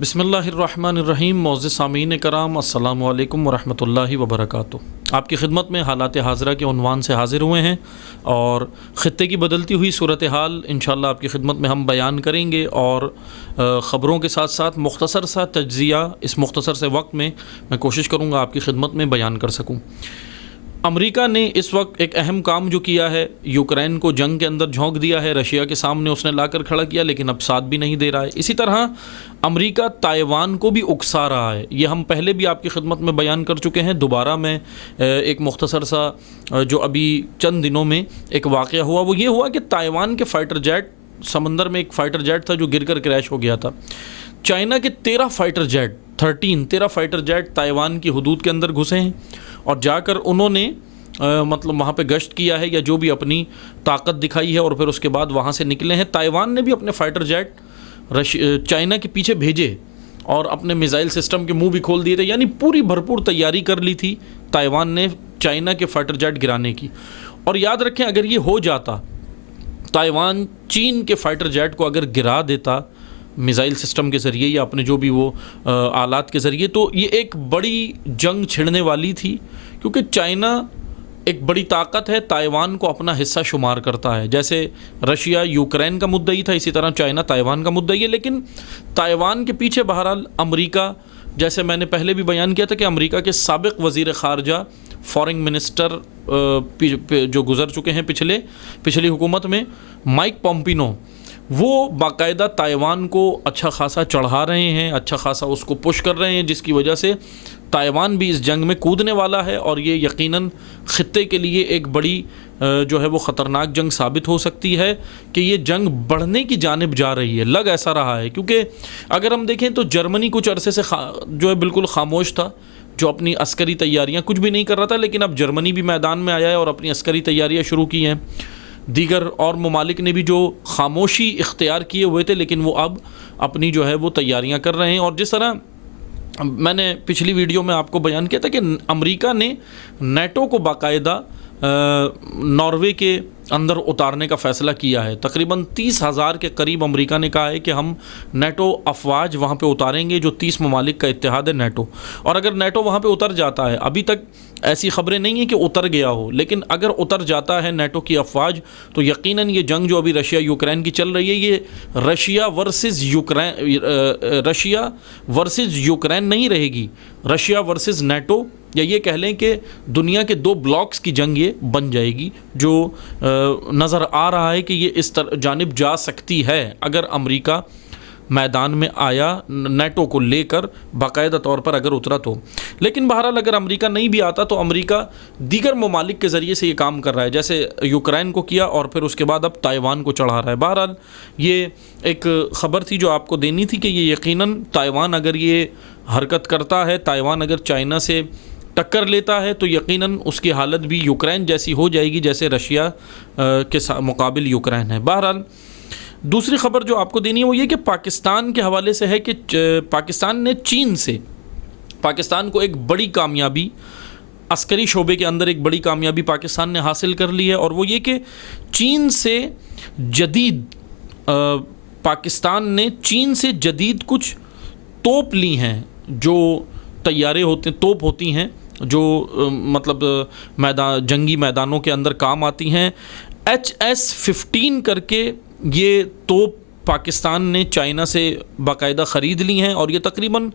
بسم اللہ الرحمن الرحیم۔ معزز سامعین کرام، السلام علیکم ورحمۃ اللہ وبرکاتہ۔ آپ کی خدمت میں حالات حاضرہ کے عنوان سے حاضر ہوئے ہیں اور خطے کی بدلتی ہوئی صورتحال انشاءاللہ آپ کی خدمت میں ہم بیان کریں گے، اور خبروں کے ساتھ ساتھ مختصر سا تجزیہ اس مختصر سے وقت میں کوشش کروں گا آپ کی خدمت میں بیان کر سکوں۔ امریکہ نے اس وقت ایک اہم کام جو کیا ہے، یوکرین کو جنگ کے اندر جھونک دیا ہے، رشیا کے سامنے اس نے لا کر کھڑا کیا، لیکن اب ساتھ بھی نہیں دے رہا ہے۔ اسی طرح امریکہ تائیوان کو بھی اکسا رہا ہے۔ یہ ہم پہلے بھی آپ کی خدمت میں بیان کر چکے ہیں، دوبارہ میں ایک مختصر سا جو ابھی چند دنوں میں ایک واقعہ ہوا، وہ یہ ہوا کہ تائیوان کے فائٹر جیٹ، سمندر میں ایک فائٹر جیٹ تھا جو گر کر کریش ہو گیا تھا۔ چائنا کے 13 فائٹر جیٹ تائیوان کی حدود کے اندر گھسے ہیں اور جا کر انہوں نے مطلب وہاں پہ گشت کیا ہے یا جو بھی اپنی طاقت دکھائی ہے، اور پھر اس کے بعد وہاں سے نکلے ہیں۔ تائیوان نے بھی اپنے فائٹر جیٹ چائنا کے پیچھے بھیجے اور اپنے میزائل سسٹم کے منہ بھی کھول دیے تھے، یعنی پوری بھرپور تیاری کر لی تھی تائیوان نے چائنا کے فائٹر جیٹ گرانے کی۔ اور یاد رکھیں، اگر یہ ہو جاتا، تائیوان چین کے فائٹر جیٹ کو اگر گرا دیتا میزائل سسٹم کے ذریعے یا اپنے جو بھی وہ آلات کے ذریعے، تو یہ ایک بڑی جنگ چھڑنے والی تھی، کیونکہ چائنا ایک بڑی طاقت ہے، تائیوان کو اپنا حصہ شمار کرتا ہے۔ جیسے رشیا یوکرین کا مدعی تھا، اسی طرح چائنا تائیوان کا مدعی ہے، لیکن تائیوان کے پیچھے بہرحال امریکہ، جیسے میں نے پہلے بھی بیان کیا تھا کہ امریکہ کے سابق وزیر خارجہ فارن منسٹر جو گزر چکے ہیں پچھلی حکومت میں، مائک پومپینو، وہ باقاعدہ تائیوان کو اچھا خاصا چڑھا رہے ہیں، اچھا خاصا اس کو پش کر رہے ہیں، جس کی وجہ سے تائیوان بھی اس جنگ میں کودنے والا ہے، اور یہ یقیناً خطے کے لیے ایک بڑی جو ہے وہ خطرناک جنگ ثابت ہو سکتی ہے کہ یہ جنگ بڑھنے کی جانب جا رہی ہے۔ لگ ایسا رہا ہے، کیونکہ اگر ہم دیکھیں تو جرمنی کچھ عرصے سے جو ہے بالکل خاموش تھا، جو اپنی عسکری تیاریاں کچھ بھی نہیں کر رہا تھا، لیکن اب جرمنی بھی میدان میں آیا ہے اور اپنی عسکری تیاریاں شروع کی ہیں۔ دیگر اور ممالک نے بھی جو خاموشی اختیار کیے ہوئے تھے، لیکن وہ اب اپنی جو ہے وہ تیاریاں کر رہے ہیں۔ اور جس طرح میں نے پچھلی ویڈیو میں آپ کو بیان کیا تھا کہ امریکہ نے نیٹو کو باقاعدہ ناروے کے اندر اتارنے کا فیصلہ کیا ہے۔ تقریباً 30,000 کے قریب امریکہ نے کہا ہے کہ ہم نیٹو افواج وہاں پہ اتاریں گے، جو 30 ممالک کا اتحاد ہے نیٹو۔ اور اگر نیٹو وہاں پہ اتر جاتا ہے، ابھی تک ایسی خبریں نہیں ہیں کہ اتر گیا ہو، لیکن اگر اتر جاتا ہے نیٹو کی افواج، تو یقیناً یہ جنگ جو ابھی رشیا یوکرین کی چل رہی ہے، یہ رشیا ورسز یوکرین نہیں رہے گی، رشیا ورسز نیٹو، یا یہ کہہ لیں کہ دنیا کے 2 بلاکس کی جنگ یہ بن جائے گی، جو نظر آ رہا ہے کہ یہ اس جانب جا سکتی ہے اگر امریکہ میدان میں آیا، نیٹو کو لے کر باقاعدہ طور پر اگر اترا تو۔ لیکن بہرحال اگر امریکہ نہیں بھی آتا تو امریکہ دیگر ممالک کے ذریعے سے یہ کام کر رہا ہے، جیسے یوکرین کو کیا اور پھر اس کے بعد اب تائیوان کو چڑھا رہا ہے۔ بہرحال یہ ایک خبر تھی جو آپ کو دینی تھی کہ یہ یقیناً تائیوان اگر یہ حرکت کرتا ہے، تائیوان اگر چائنا سے ٹکر لیتا ہے، تو یقیناً اس کی حالت بھی یوکرین جیسی ہو جائے گی جیسے رشیا کے مقابل یوکرین ہے۔ بہرحال دوسری خبر جو آپ کو دینی ہے وہ یہ کہ پاکستان کے حوالے سے ہے کہ پاکستان نے چین سے، پاکستان کو ایک بڑی کامیابی عسکری شعبے کے اندر ایک بڑی کامیابی پاکستان نے حاصل کر لی ہے، اور وہ یہ کہ چین سے جدید پاکستان نے چین سے جدید کچھ توپ لی ہیں، جو طیارے ہوتے ہیں، توپ ہوتی ہیں جو مطلب جنگی میدانوں کے اندر کام آتی ہیں۔ HS-15 کر کے یہ توپ پاکستان نے چائنا سے باقاعدہ خرید لی ہیں، اور یہ تقریباً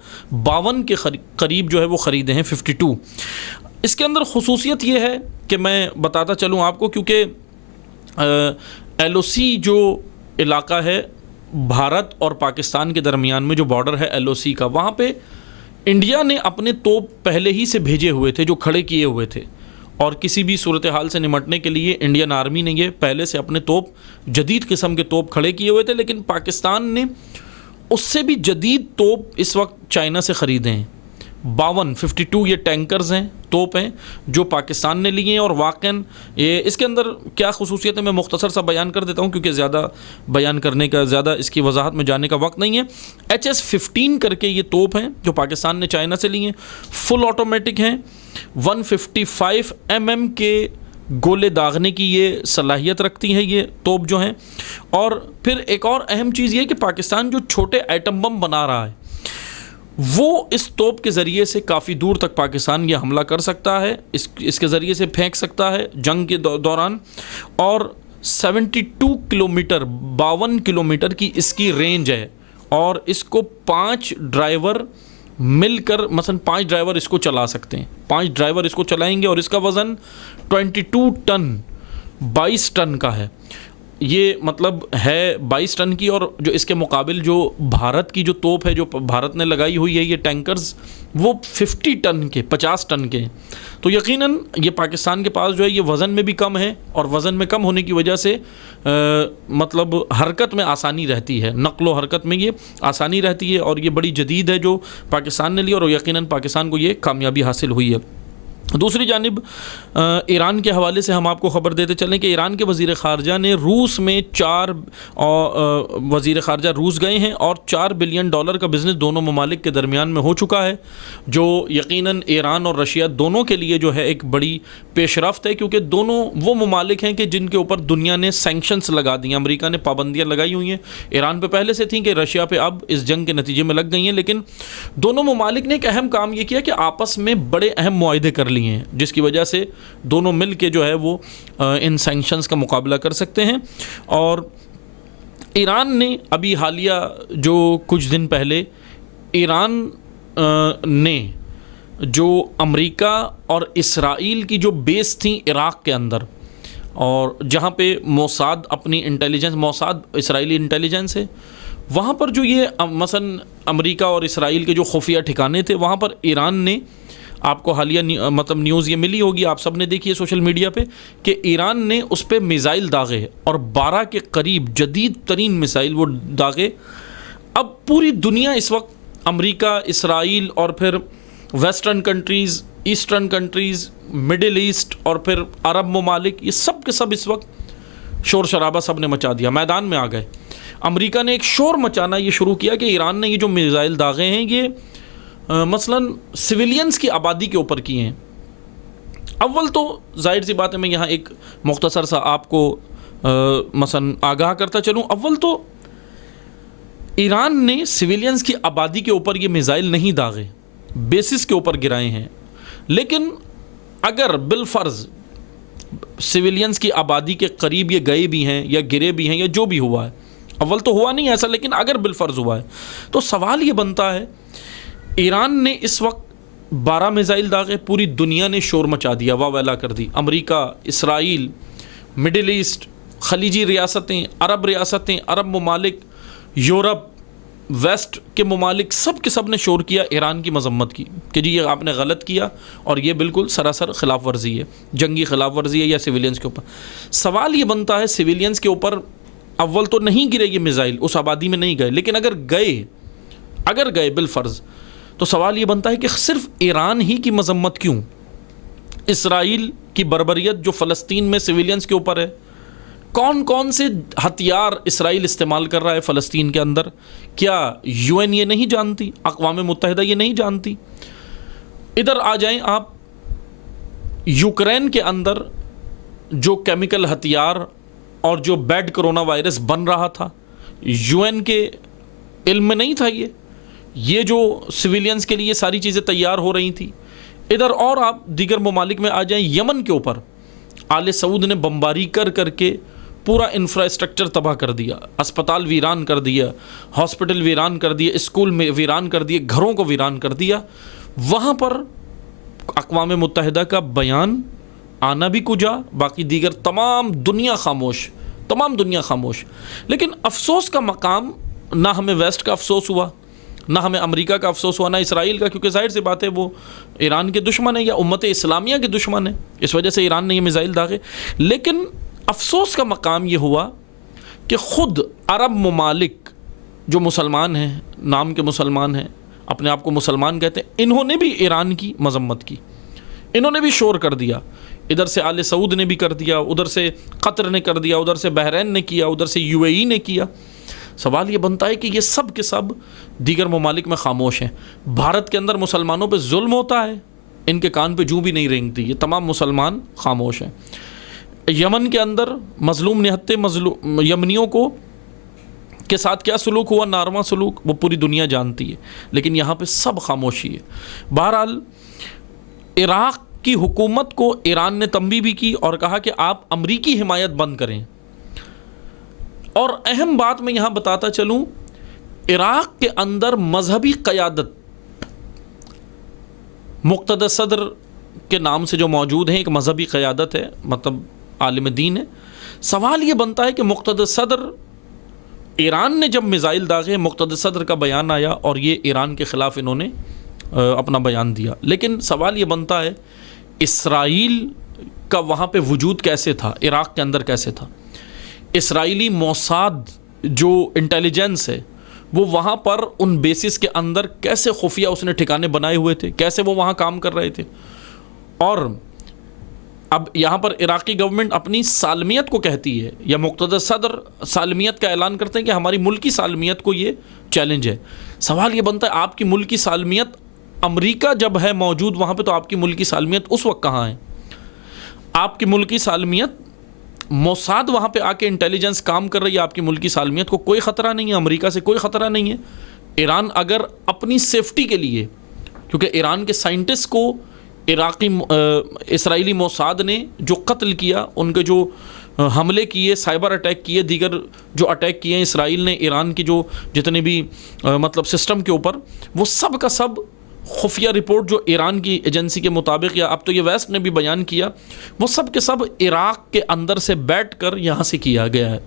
52 کے قریب جو ہے وہ خریدے ہیں، 52۔ اس کے اندر خصوصیت یہ ہے کہ میں بتاتا چلوں آپ کو، کیونکہ LOC جو علاقہ ہے بھارت اور پاکستان کے درمیان میں جو بارڈر ہے LOC کا، وہاں پہ انڈیا نے اپنے توپ پہلے ہی سے بھیجے ہوئے تھے، جو کھڑے کیے ہوئے تھے، اور کسی بھی صورتحال سے نمٹنے کے لیے انڈین آرمی نے یہ پہلے سے اپنے توپ، جدید قسم کے توپ کھڑے کیے ہوئے تھے۔ لیکن پاکستان نے اس سے بھی جدید توپ اس وقت چائنا سے خریدے ہیں، 52 یہ ٹینکرز ہیں، توپ ہیں جو پاکستان نے لیے ہیں۔ اور واقعاً یہ اس کے اندر کیا خصوصیت ہے میں مختصر سا بیان کر دیتا ہوں، کیونکہ زیادہ بیان کرنے کا، زیادہ اس کی وضاحت میں جانے کا وقت نہیں ہے۔ HS-15 کر کے یہ توپ ہیں جو پاکستان نے چائنا سے لیے ہیں، فل آٹومیٹک ہیں، 155 mm کے گولے داغنے کی یہ صلاحیت رکھتی ہیں یہ توپ جو ہیں۔ اور پھر ایک اور اہم چیز یہ کہ پاکستان جو چھوٹے ایٹم بم بنا رہا ہے، وہ اس توپ کے ذریعے سے کافی دور تک پاکستان یہ حملہ کر سکتا ہے، اس کے ذریعے سے پھینک سکتا ہے جنگ کے دوران، اور 72 کلومیٹر 52 کلومیٹر کی اس کی رینج ہے، اور اس کو 5 ڈرائیور مل کر، مثلا 5 ڈرائیور اس کو چلا سکتے ہیں، 5 ڈرائیور اس کو چلائیں گے، اور اس کا وزن 22 ٹن 22 ٹن کا ہے، یہ مطلب ہے 22 ٹن کی، اور جو اس کے مقابل جو بھارت کی جو توپ ہے جو بھارت نے لگائی ہوئی ہے یہ ٹینکرز، وہ 50 ٹن کے 50 ٹن کے ہیں، تو یقیناً یہ پاکستان کے پاس جو ہے یہ وزن میں بھی کم ہے، اور وزن میں کم ہونے کی وجہ سے مطلب حرکت میں آسانی رہتی ہے، نقل و حرکت میں یہ آسانی رہتی ہے، اور یہ بڑی جدید ہے جو پاکستان نے لی، اور یقیناً پاکستان کو یہ کامیابی حاصل ہوئی ہے۔ دوسری جانب ایران کے حوالے سے ہم آپ کو خبر دیتے چلیں کہ ایران کے وزیر خارجہ نے روس میں وزیر خارجہ روس گئے ہیں، اور $4 بلین کا بزنس دونوں ممالک کے درمیان میں ہو چکا ہے، جو یقیناً ایران اور رشیا دونوں کے لیے جو ہے ایک بڑی پیش رفت ہے، کیونکہ دونوں وہ ممالک ہیں کہ جن کے اوپر دنیا نے سینکشنز لگا دی ہیں، امریکہ نے پابندیاں لگائی ہوئی ہیں، ایران پہ پہلے سے تھیں کہ رشیا پہ اب اس جنگ کے نتیجے میں لگ گئی ہیں، لیکن دونوں ممالک نے ایک اہم کام یہ کیا کہ آپس میں بڑے اہم معاہدے کر لیے ہیں، جس کی وجہ سے دونوں مل کے جو ہے وہ ان سینکشنز کا مقابلہ کر سکتے ہیں۔ اور ایران نے ابھی حالیہ جو کچھ دن پہلے ایران نے جو امریکہ اور اسرائیل کی جو بیس تھیں عراق کے اندر، اور جہاں پہ موساد اپنی انٹیلیجنس، موساد اسرائیلی انٹیلیجنس ہے، وہاں پر جو یہ مثلا امریکہ اور اسرائیل کے جو خفیہ ٹھکانے تھے، وہاں پر ایران نے، آپ کو حالیہ مطلب نیوز یہ ملی ہوگی، آپ سب نے دیکھی ہے سوشل میڈیا پہ، کہ ایران نے اس پہ میزائل داغے، اور 12 کے قریب جدید ترین میزائل وہ داغے۔ اب پوری دنیا اس وقت امریکہ، اسرائیل، اور پھر western countries, eastern countries, Middle East, اور پھر عرب ممالک، یہ سب کے سب اس وقت شور شرابہ سب نے مچا دیا، میدان میں آ گئے۔ امریکہ نے ایک شور مچانا یہ شروع کیا کہ ایران نے یہ جو میزائل داغے ہیں یہ مثلاً سویلینز کی آبادی کے اوپر کیے ہیں۔ اول تو ظاہر سی بات ہے، میں یہاں ایک مختصر سا آپ کو مثلاً آگاہ کرتا چلوں، اول تو ایران نے سویلینز کی آبادی کے اوپر یہ میزائل نہیں داغے، بیسس کے اوپر گرائے ہیں، لیکن اگر بالفرض سویلینز کی آبادی کے قریب یہ گئے بھی ہیں یا گرے بھی ہیں یا جو بھی ہوا ہے، اول تو ہوا نہیں ایسا، لیکن اگر بالفرض ہوا ہے تو سوال یہ بنتا ہے، ایران نے اس وقت 12 میزائل داغے، پوری دنیا نے شور مچا دیا، واہ ویلا کر دی، امریکہ، اسرائیل، مڈل ایسٹ، خلیجی ریاستیں، عرب ممالک، یورپ، ویسٹ کے ممالک، سب کے سب نے شور کیا، ایران کی مذمت کی کہ جی یہ آپ نے غلط کیا، اور یہ بالکل سراسر خلاف ورزی ہے، جنگی خلاف ورزی ہے یا سویلینز کے اوپر۔ سوال یہ بنتا ہے سویلینز کے اوپر اول تو نہیں گرے یہ میزائل، اس آبادی میں نہیں گئے، لیکن اگر گئے بالفرض، تو سوال یہ بنتا ہے کہ صرف ایران ہی کی مذمت کیوں؟ اسرائیل کی بربریت جو فلسطین میں سویلینز کے اوپر ہے، کون سے ہتھیار اسرائیل استعمال کر رہا ہے فلسطین کے اندر، کیا UN یہ نہیں جانتی؟ اقوام متحدہ یہ نہیں جانتی؟ ادھر آ جائیں آپ، یوکرین کے اندر جو کیمیکل ہتھیار اور جو بیڈ کرونا وائرس بن رہا تھا، UN کے علم میں نہیں تھا یہ جو سویلینز کے لیے ساری چیزیں تیار ہو رہی تھی۔ ادھر اور آپ دیگر ممالک میں آ جائیں، یمن کے اوپر آل سعود نے بمباری کر کے پورا انفراسٹرکچر تباہ کر دیا، اسپتال ویران کر دیا، ہاسپٹل ویران کر دیا، اسکول میں ویران کر دیا، گھروں کو ویران کر دیا۔ وہاں پر اقوام متحدہ کا بیان آنا بھی کجا، باقی دیگر تمام دنیا خاموش۔ لیکن افسوس کا مقام، نہ ہمیں ویسٹ کا افسوس ہوا، نہ ہمیں امریکہ کا افسوس ہوا، نہ اسرائیل کا، کیونکہ ظاہر سی بات ہے وہ ایران کے دشمن ہے یا امت اسلامیہ کے دشمن ہے، اس وجہ سے ایران نے یہ میزائل داغے۔ لیکن افسوس کا مقام یہ ہوا کہ خود عرب ممالک جو مسلمان ہیں، نام کے مسلمان ہیں، اپنے آپ کو مسلمان کہتے ہیں، انہوں نے بھی ایران کی مذمت کی، انہوں نے بھی شور کر دیا۔ ادھر سے آل سعود نے بھی کر دیا، ادھر سے قطر نے کر دیا، ادھر سے بحرین نے کیا، ادھر سے UAE نے کیا۔ سوال یہ بنتا ہے کہ یہ سب کے سب دیگر ممالک میں خاموش ہیں۔ بھارت کے اندر مسلمانوں پہ ظلم ہوتا ہے، ان کے کان پہ جوں بھی نہیں رینگتی، یہ تمام مسلمان خاموش ہیں۔ یمن کے اندر مظلوم نہتے یمنیوں کو کے ساتھ کیا سلوک ہوا، ناروا سلوک، وہ پوری دنیا جانتی ہے، لیکن یہاں پہ سب خاموشی ہے۔ بہرحال عراق کی حکومت کو ایران نے تنبیہ بھی کی اور کہا کہ آپ امریکی حمایت بند کریں۔ اور اہم بات میں یہاں بتاتا چلوں، عراق کے اندر مذہبی قیادت مقتدی صدر کے نام سے جو موجود ہیں، ایک مذہبی قیادت ہے، مطلب عالم دین ہے۔ سوال یہ بنتا ہے کہ مقتدی صدر، ایران نے جب میزائل داغے، مقتدی صدر کا بیان آیا اور یہ ایران کے خلاف انہوں نے اپنا بیان دیا، لیکن سوال یہ بنتا ہے اسرائیل کا وہاں پہ وجود کیسے تھا، عراق کے اندر کیسے تھا؟ اسرائیلی موساد جو انٹیلیجنس ہے وہ وہاں پر ان بیسز کے اندر کیسے خفیہ اس نے ٹھکانے بنائے ہوئے تھے، کیسے وہ وہاں کام کر رہے تھے۔ اور اب یہاں پر عراقی گورنمنٹ اپنی سالمیت کو کہتی ہے، یا مقتدی صدر سالمیت کا اعلان کرتے ہیں کہ ہماری ملکی سالمیت کو یہ چیلنج ہے۔ سوال یہ بنتا ہے آپ کی ملکی سالمیت، امریکہ جب ہے موجود وہاں پہ، تو آپ کی ملکی سالمیت اس وقت کہاں ہے؟ آپ کی ملکی سالمیت، موساد وہاں پہ آ کے انٹیلیجنس کام کر رہی ہے، آپ کی ملکی سالمیت کو کوئی خطرہ نہیں ہے، امریکہ سے کوئی خطرہ نہیں ہے۔ ایران اگر اپنی سیفٹی کے لیے، کیونکہ ایران کے سائنٹسٹ کو اسرائیلی موساد نے جو قتل کیا، ان کے جو حملے کیے، سائبر اٹیک کیے، دیگر جو اٹیک کیے ہیں اسرائیل نے ایران کی جو جتنے بھی مطلب سسٹم کے اوپر، وہ سب کا سب خفیہ رپورٹ جو ایران کی ایجنسی کے مطابق، یا اب تو یہ ویسٹ نے بھی بیان کیا، وہ سب کے سب عراق کے اندر سے بیٹھ کر یہاں سے کیا گیا ہے۔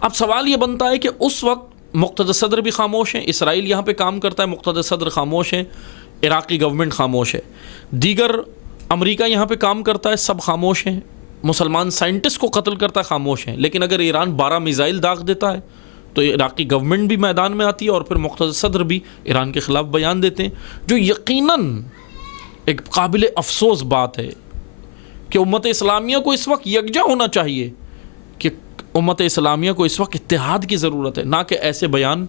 اب سوال یہ بنتا ہے کہ اس وقت مقتدی صدر بھی خاموش ہیں، اسرائیل یہاں پہ کام کرتا ہے، مقتدی صدر خاموش ہیں، عراقی گورنمنٹ خاموش ہے، دیگر امریکہ یہاں پہ کام کرتا ہے، سب خاموش ہیں، مسلمان سائنٹسٹ کو قتل کرتا ہے، خاموش ہیں۔ لیکن اگر ایران 12 میزائل داغ دیتا ہے تو عراقی گورنمنٹ بھی میدان میں آتی ہے، اور پھر مقتدی صدر بھی ایران کے خلاف بیان دیتے ہیں، جو یقیناً ایک قابل افسوس بات ہے کہ امت اسلامیہ کو اس وقت یکجا ہونا چاہیے، کہ امت اسلامیہ کو اس وقت اتحاد کی ضرورت ہے، نہ کہ ایسے بیان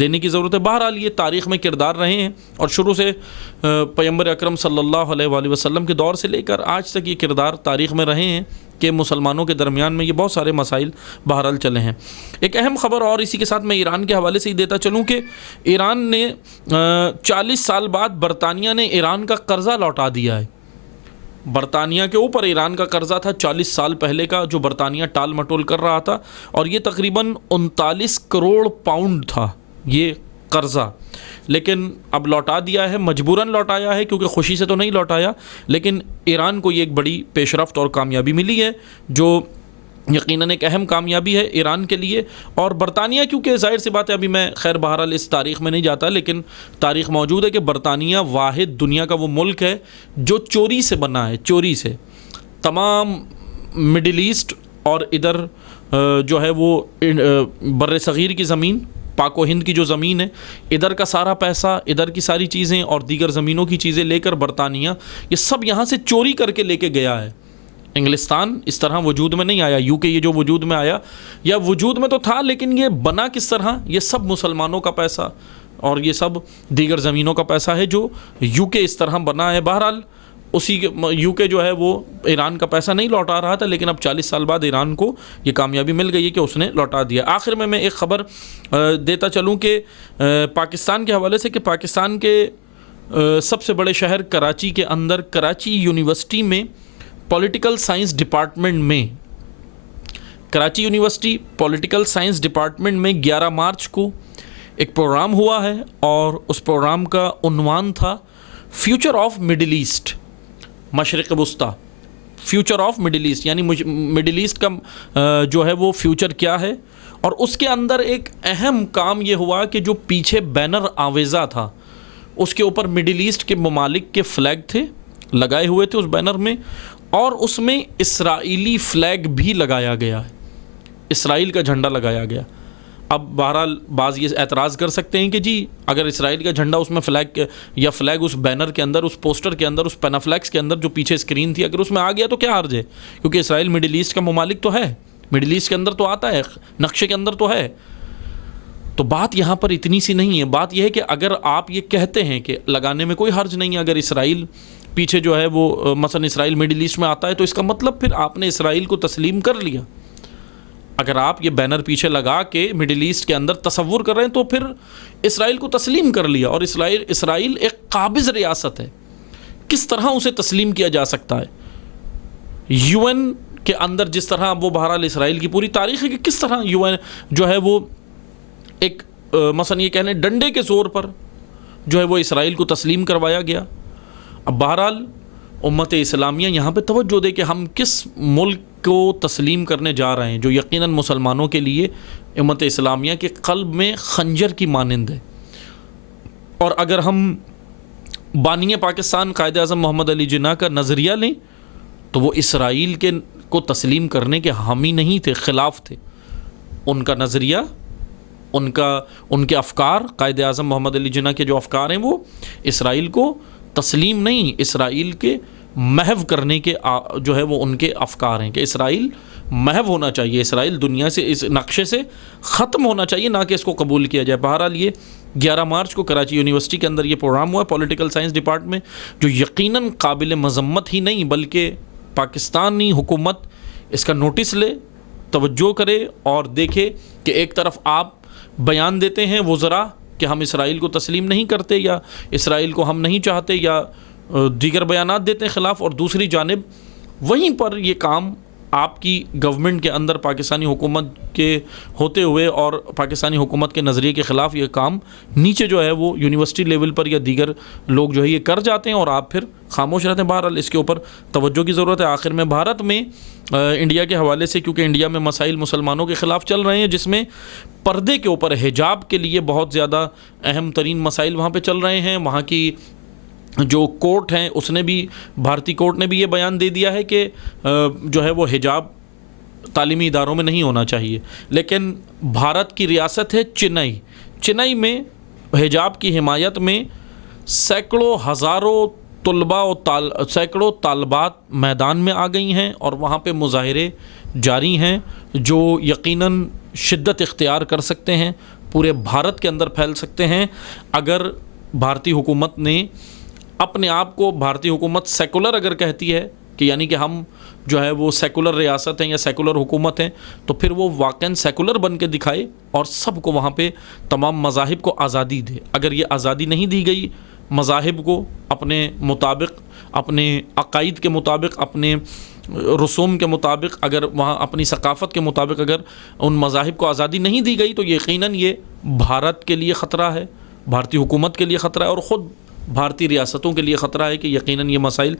دینے کی ضرورت ہے۔ بہرحال یہ تاریخ میں کردار رہے ہیں، اور شروع سے پیغمبر اکرم صلی اللہ علیہ وآلہ وسلم کے دور سے لے کر آج تک یہ کردار تاریخ میں رہے ہیں کہ مسلمانوں کے درمیان میں یہ بہت سارے مسائل بہرحال چلے ہیں۔ ایک اہم خبر اور اسی کے ساتھ میں ایران کے حوالے سے ہی دیتا چلوں کہ ایران نے 40 سال بعد برطانیہ نے ایران کا قرضہ لوٹا دیا ہے۔ برطانیہ کے اوپر ایران کا قرضہ تھا 40 سال پہلے کا، جو برطانیہ ٹال مٹول کر رہا تھا، اور یہ تقریباً 39 کروڑ پاؤنڈ تھا یہ قرضہ، لیکن اب لوٹا دیا ہے، مجبوراً لوٹایا ہے، کیونکہ خوشی سے تو نہیں لوٹایا، لیکن ایران کو یہ ایک بڑی پیش رفت اور کامیابی ملی ہے، جو یقیناً ایک اہم کامیابی ہے ایران کے لیے۔ اور برطانیہ، کیونکہ ظاہر سی بات ہے، ابھی میں خیر بہرحال اس تاریخ میں نہیں جاتا، لیکن تاریخ موجود ہے کہ برطانیہ واحد دنیا کا وہ ملک ہے جو چوری سے بنا ہے، چوری سے تمام مڈل ایسٹ اور ادھر جو ہے وہ بر صغیر کی زمین، پاک و ہند کی جو زمین ہے، ادھر کا سارا پیسہ، ادھر کی ساری چیزیں اور دیگر زمینوں کی چیزیں لے کر برطانیہ یہ سب یہاں سے چوری کر کے لے کے گیا ہے۔ انگلستان اس طرح وجود میں نہیں آیا، یو کے یہ جو وجود میں آیا، یا وجود میں تو تھا لیکن یہ بنا کس طرح، یہ سب مسلمانوں کا پیسہ اور یہ سب دیگر زمینوں کا پیسہ ہے جو یو کے اس طرح بنا ہے۔ بہرحال اسی یو کے جو ہے وہ ایران کا پیسہ نہیں لوٹا رہا تھا، لیکن اب 40 سال بعد ایران کو یہ کامیابی مل گئی ہے کہ اس نے لوٹا دیا۔ آخر میں ایک خبر دیتا چلوں کہ پاکستان کے حوالے سے، کہ پاکستان کے سب سے بڑے شہر کراچی کے اندر کراچی یونیورسٹی میں پولیٹیکل سائنس ڈپارٹمنٹ میں، Karachi university political science department میں 11 مارچ کو ایک پروگرام ہوا ہے، اور اس پروگرام کا عنوان تھا فیوچر آف مڈل ایسٹ، مشرق وسطیٰ، فیوچر آف مڈل ایسٹ، یعنی مڈل ایسٹ کا جو ہے وہ فیوچر کیا ہے۔ اور اس کے اندر ایک اہم کام یہ ہوا کہ جو پیچھے بینر آویزہ تھا، اس کے اوپر مڈل ایسٹ کے ممالک کے فلیگ تھے، لگائے ہوئے تھے اس بینر میں، اور اس میں اسرائیلی فلیگ بھی لگایا گیا ہے، اسرائیل کا جھنڈا لگایا گیا۔ اب بہرحال بعض یہ اعتراض کر سکتے ہیں کہ جی اگر اسرائیل کا جھنڈا اس میں فلیگ اس بینر کے اندر، اس پوسٹر کے اندر، اس پینافلیکس کے اندر جو پیچھے اسکرین تھی، اگر اس میں آ گیا تو کیا حرج ہے، کیونکہ اسرائیل مڈل ایسٹ کا ممالک تو ہے، مڈل ایسٹ کے اندر تو آتا ہے، نقشے کے اندر تو ہے۔ تو بات یہاں پر اتنی سی نہیں ہے، بات یہ ہے کہ اگر آپ یہ کہتے ہیں کہ لگانے میں کوئی حرج نہیں ہے، اگر اسرائیل پیچھے جو ہے وہ مثلا اسرائیل مڈل ایسٹ میں آتا ہے، تو اس کا مطلب پھر آپ نے اسرائیل کو تسلیم کر لیا۔ اگر آپ یہ بینر پیچھے لگا کے مڈل ایسٹ کے اندر تصور کر رہے ہیں تو پھر اسرائیل کو تسلیم کر لیا، اور اسرائیل ایک قابض ریاست ہے، کس طرح اسے تسلیم کیا جا سکتا ہے؟ یو این کے اندر جس طرح وہ بہرحال اسرائیل کی پوری تاریخ ہے کہ کس طرح یو این جو ہے وہ ایک مثلا یہ کہنے ڈنڈے کے زور پر جو ہے وہ اسرائیل کو تسلیم کروایا گیا۔ اب بہرحال امت اسلامیہ یہاں پہ توجہ دے کہ ہم کس ملک کو تسلیم کرنے جا رہے ہیں جو یقیناً مسلمانوں کے لیے امت اسلامیہ کے قلب میں خنجر کی مانند ہے۔ اور اگر ہم بانی پاکستان قائد اعظم محمد علی جناح کا نظریہ لیں تو وہ اسرائیل کو تسلیم کرنے کے حامی نہیں تھے، خلاف تھے۔ ان کا نظریہ، ان کے افکار، قائد اعظم محمد علی جناح کے جو افکار ہیں وہ اسرائیل کو تسلیم نہیں، اسرائیل کے محو کرنے کے جو ہے وہ ان کے افکار ہیں کہ اسرائیل محو ہونا چاہیے، اسرائیل دنیا سے اس نقشے سے ختم ہونا چاہیے، نہ کہ اس کو قبول کیا جائے۔ بہرحال یہ 11 مارچ کو کراچی یونیورسٹی کے اندر یہ پروگرام ہوا پولیٹیکل سائنس ڈپارٹمنٹ، جو یقیناً قابل مذمت ہی نہیں بلکہ پاکستانی حکومت اس کا نوٹس لے، توجہ کرے اور دیکھے کہ ایک طرف آپ بیان دیتے ہیں وزراء کہ ہم اسرائیل کو تسلیم نہیں کرتے یا اسرائیل کو ہم نہیں چاہتے یا دیگر بیانات دیتے ہیں خلاف، اور دوسری جانب وہیں پر یہ کام آپ کی گورنمنٹ کے اندر پاکستانی حکومت کے ہوتے ہوئے اور پاکستانی حکومت کے نظریے کے خلاف یہ کام نیچے جو ہے وہ یونیورسٹی لیول پر یا دیگر لوگ جو ہے یہ کر جاتے ہیں اور آپ پھر خاموش رہتے ہیں۔ بہرحال اس کے اوپر توجہ کی ضرورت ہے۔ آخر میں بھارت میں انڈیا کے حوالے سے، کیونکہ انڈیا میں مسائل مسلمانوں کے خلاف چل رہے ہیں جس میں پردے کے اوپر حجاب کے لیے بہت زیادہ اہم ترین مسائل وہاں پہ چل رہے ہیں، وہاں کی جو کورٹ ہیں اس نے بھی، بھارتی کورٹ نے بھی یہ بیان دے دیا ہے کہ جو ہے وہ حجاب تعلیمی اداروں میں نہیں ہونا چاہیے۔ لیکن بھارت کی ریاست ہے چنئی میں حجاب کی حمایت میں سینکڑوں ہزاروں طلباء و سینکڑوں طالبات میدان میں آ گئی ہیں اور وہاں پہ مظاہرے جاری ہیں جو یقیناً شدت اختیار کر سکتے ہیں، پورے بھارت کے اندر پھیل سکتے ہیں اگر بھارتی حکومت نے اپنے آپ کو، بھارتی حکومت سیکولر اگر کہتی ہے کہ یعنی کہ ہم جو ہے وہ سیکولر ریاست ہیں یا سیکولر حکومت ہیں، تو پھر وہ واقعاً سیکولر بن کے دکھائے اور سب کو وہاں پہ تمام مذاہب کو آزادی دے۔ اگر یہ آزادی نہیں دی گئی مذاہب کو اپنے مطابق، اپنے عقائد کے مطابق، اپنے رسوم کے مطابق، اگر وہاں اپنی ثقافت کے مطابق اگر ان مذاہب کو آزادی نہیں دی گئی تو یقیناً یہ بھارت کے لیے خطرہ ہے، بھارتی حکومت کے لیے خطرہ ہے اور خود بھارتی ریاستوں کے لیے خطرہ ہے کہ یقیناً یہ مسائل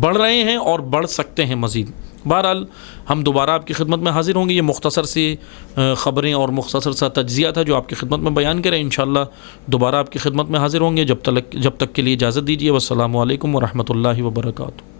بڑھ رہے ہیں اور بڑھ سکتے ہیں مزید۔ بہرحال ہم دوبارہ آپ کی خدمت میں حاضر ہوں گے۔ یہ مختصر سی خبریں اور مختصر سا تجزیہ تھا جو آپ کی خدمت میں بیان کریں۔ انشاءاللہ دوبارہ آپ کی خدمت میں حاضر ہوں گے۔ جب تک کے لیے اجازت دیجیے۔ والسلام علیکم ورحمۃ اللہ وبرکاتہ۔